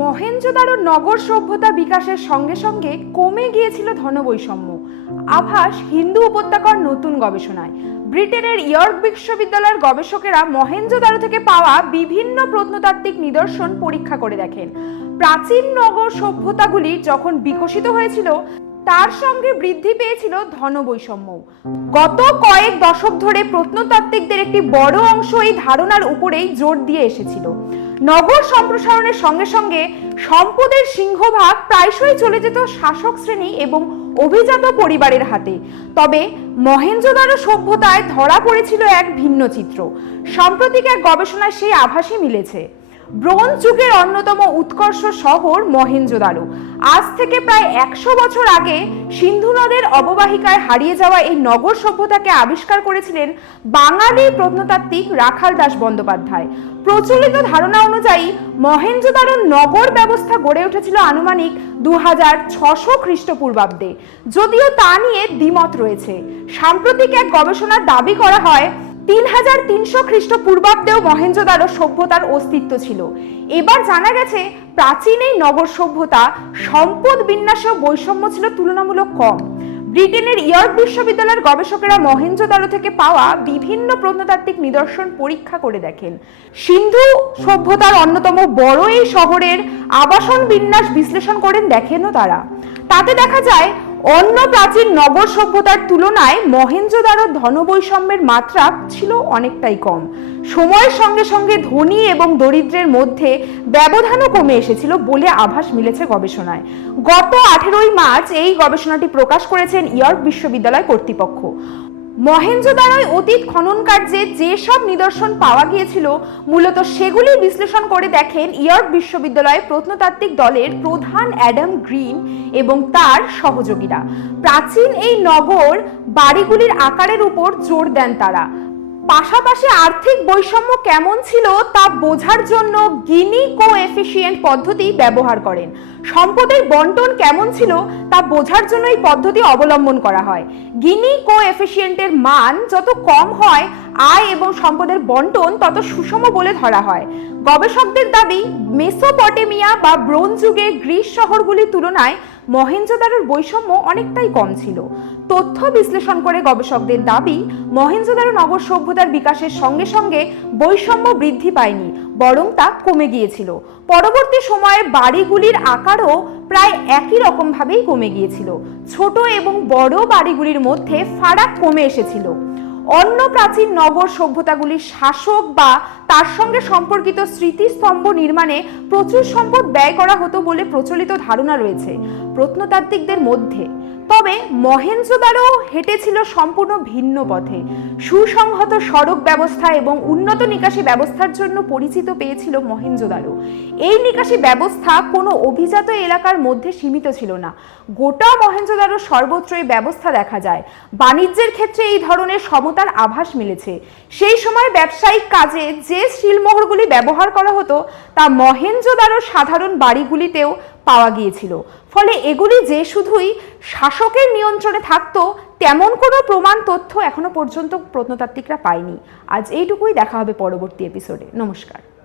মহেঞ্জোদারো নগর সভ্যতা বিকাশের সঙ্গে সঙ্গে কমে গিয়েছিল ধনবৈষম্য। আভাস হিন্দু উপত্যকার নতুন গবেষণায়। ব্রিটেনের ইয়র্ক বিশ্ববিদ্যালয়ের গবেষকেরা মহেঞ্জোদারো থেকে পাওয়া বিভিন্ন প্রত্নতাত্ত্বিক নিদর্শন পরীক্ষা করে দেখেন। প্রাচীন নগর সভ্যতাগুলি যখন বিকশিত হয়েছিল তার সঙ্গে বৃদ্ধি পেয়েছিল ধনবৈষম্য। গত কয়েক দশক ধরে প্রত্নতাত্ত্বিকদের একটি বড় অংশ এই ধারণার উপরেই জোর দিয়ে এসেছিল। নগর সম্প্রসারণের সঙ্গে সঙ্গে সম্পদের সিংহভাগ প্রায়শই চলে যেত শাসক শ্রেণী এবং অভিজাত পরিবারের হাতে। তবে মহেঞ্জোদারো সভ্যতায় ধরা পড়েছিল এক ভিন্ন চিত্র। সাম্প্রতিক এক গবেষণায় সেই আভাসই মিলেছে। ব্রোঞ্জ যুগের অন্যতম উৎকর্ষ শহর মহেঞ্জোদারো আজ থেকে প্রায় 100 বছর আগে সিন্ধু নদের অববাহিকায় হারিয়ে যাওয়া এই নগর সভ্যতাকে আবিষ্কার করেছিলেন বাঙালি প্রত্নতাত্ত্বিক রাখাল দাস বন্দ্যোপাধ্যায়। প্রচলিত ধারণা অনুযায়ী মহেঞ্জোদারোর নগর ব্যবস্থা গড়ে উঠেছিল আনুমানিক 2600 খ্রিস্টপূর্বাব্দে, যদিও তা নিয়ে দ্বিমত রয়েছে। সাম্প্রতিক এক গবেষণার দাবি করা হয় 3300 খ্রিস্টপূর্বাব্দেও মহেঞ্জোদারো সভ্যতার অস্তিত্ব ছিল। এবার জানা গেছে প্রাচীন এই নগর সভ্যতা সম্পদ বিন্যাসেও বৈষম্য ছিল তুলনামূলক কম। ব্রিটেনের ইয়র্ক বিশ্ববিদ্যালয়ের গবেষকেরা মহেঞ্জোদারো থেকে পাওয়া বিভিন্ন প্রত্নতাত্ত্বিক নিদর্শন পরীক্ষা করে দেখেন। সিন্ধু সভ্যতার অন্যতম বড় এই শহরের আবাসন বিন্যাস বিশ্লেষণ করেন দেখেনও তারা। তাতে দেখা যায় অন্য প্রাচীন নগর সভ্যতার তুলনায় মহেঞ্জোদারোর ধনবৈষম্যের মাত্রা ছিল অনেকটাই কম। সময়ের সঙ্গে সঙ্গে ধনী এবং দরিদ্রের মধ্যে ব্যবধানও কমে এসেছিল বলে আভাস মিলেছে গবেষণায়। গত 18ই মার্চ এই গবেষণাটি প্রকাশ করেছেন ইয়র্ক বিশ্ববিদ্যালয় কর্তৃপক্ষ। মহেঞ্জোদারোয় অতীত খনন কার্যে যেসব নিদর্শন পাওয়া গিয়েছিল মূলত সেগুলি বিশ্লেষণ করে দেখেন ইয়র্ক বিশ্ববিদ্যালয়ের প্রত্নতাত্ত্বিক দলের প্রধান অ্যাডাম গ্রিন এবং তার সহযোগীরা। প্রাচীন এই নগর বাড়িগুলির আকারের উপর জোর দেন তারা। পাশাপাশি আর্থিক বৈষম্য কেমন ছিল তা বোঝার জন্য গিনি কোএফিসিয়েন্ট পদ্ধতি ব্যবহার করেন। সম্পদের বন্টন কেমন ছিল তা বোঝার জন্য এই পদ্ধতি অবলম্বন করা হয়। গিনি কোএফিসিয়েন্টের মান যত কম হয় আয় এবং সম্পদের বন্টন তত সুষম বলে ধরা হয়। গবেষকদের দাবি মেসোপটেমিয়া বা ব্রোঞ্জ যুগের গ্রিস শহরগুলির তুলনায় মহেঞ্জোদারোর বৈষম্য অনেকটাই কম ছিল। তথ্য বিশ্লেষণ করে গবেষকদের দাবি মহেঞ্জোদারো নগর সভ্যতার বিকাশের সঙ্গে সঙ্গে বৈষম্য বৃদ্ধি পায়নি, বরং তা কমে গিয়েছিল। পরবর্তী সময়ে বাড়িগুলির আকারও প্রায় একই রকম ভাবেই কমে গিয়েছিল। ছোট এবং বড় বাড়িগুলির মধ্যে ফারাক কমে এসেছিল। অন্য প্রাচীন নগর সভ্যতাগুলির শাসক বা তার সঙ্গে সম্পর্কিত স্মৃতিস্তম্ভ নির্মাণে প্রচুর সম্পদ ব্যয় করা হতো বলে প্রচলিত ধারণা রয়েছে প্রত্নতাত্ত্বিকদের মধ্যে। তবে মহেঞ্জোদারো হেঁটেছিল সম্পূর্ণ ভিন্ন পথে। সুসংহত সড়ক ব্যবস্থা এবং উন্নত নিকাশি ব্যবস্থার জন্য পরিচিত পেয়েছিল মহেঞ্জোদারো। এই নিকাশি ব্যবস্থা কোনো অভিজাত এলাকার মধ্যে সীমিত ছিল না। গোটা মহেঞ্জোদারো সর্বত্রই ব্যবস্থা দেখা যায়। বাণিজ্যের ক্ষেত্রে এই ধরনের সমতার আভাস মিলেছে। সেই সময় ব্যবসায়িক কাজে যে শিলমোহরগুলি ব্যবহার করা হতো তা মহেঞ্জোদারো সাধারণ বাড়িগুলিতেও পাওয়া গিয়েছিল। ফলে এগুলি যে শুধুই শাসকের নিয়ন্ত্রণে থাকতো তেমন কোনো প্রমাণ তথ্য এখনো পর্যন্ত প্রত্নতাত্ত্বিকরা পায়নি। আজ এইটুকুই, দেখা হবে পরবর্তী এপিসোডে। নমস্কার।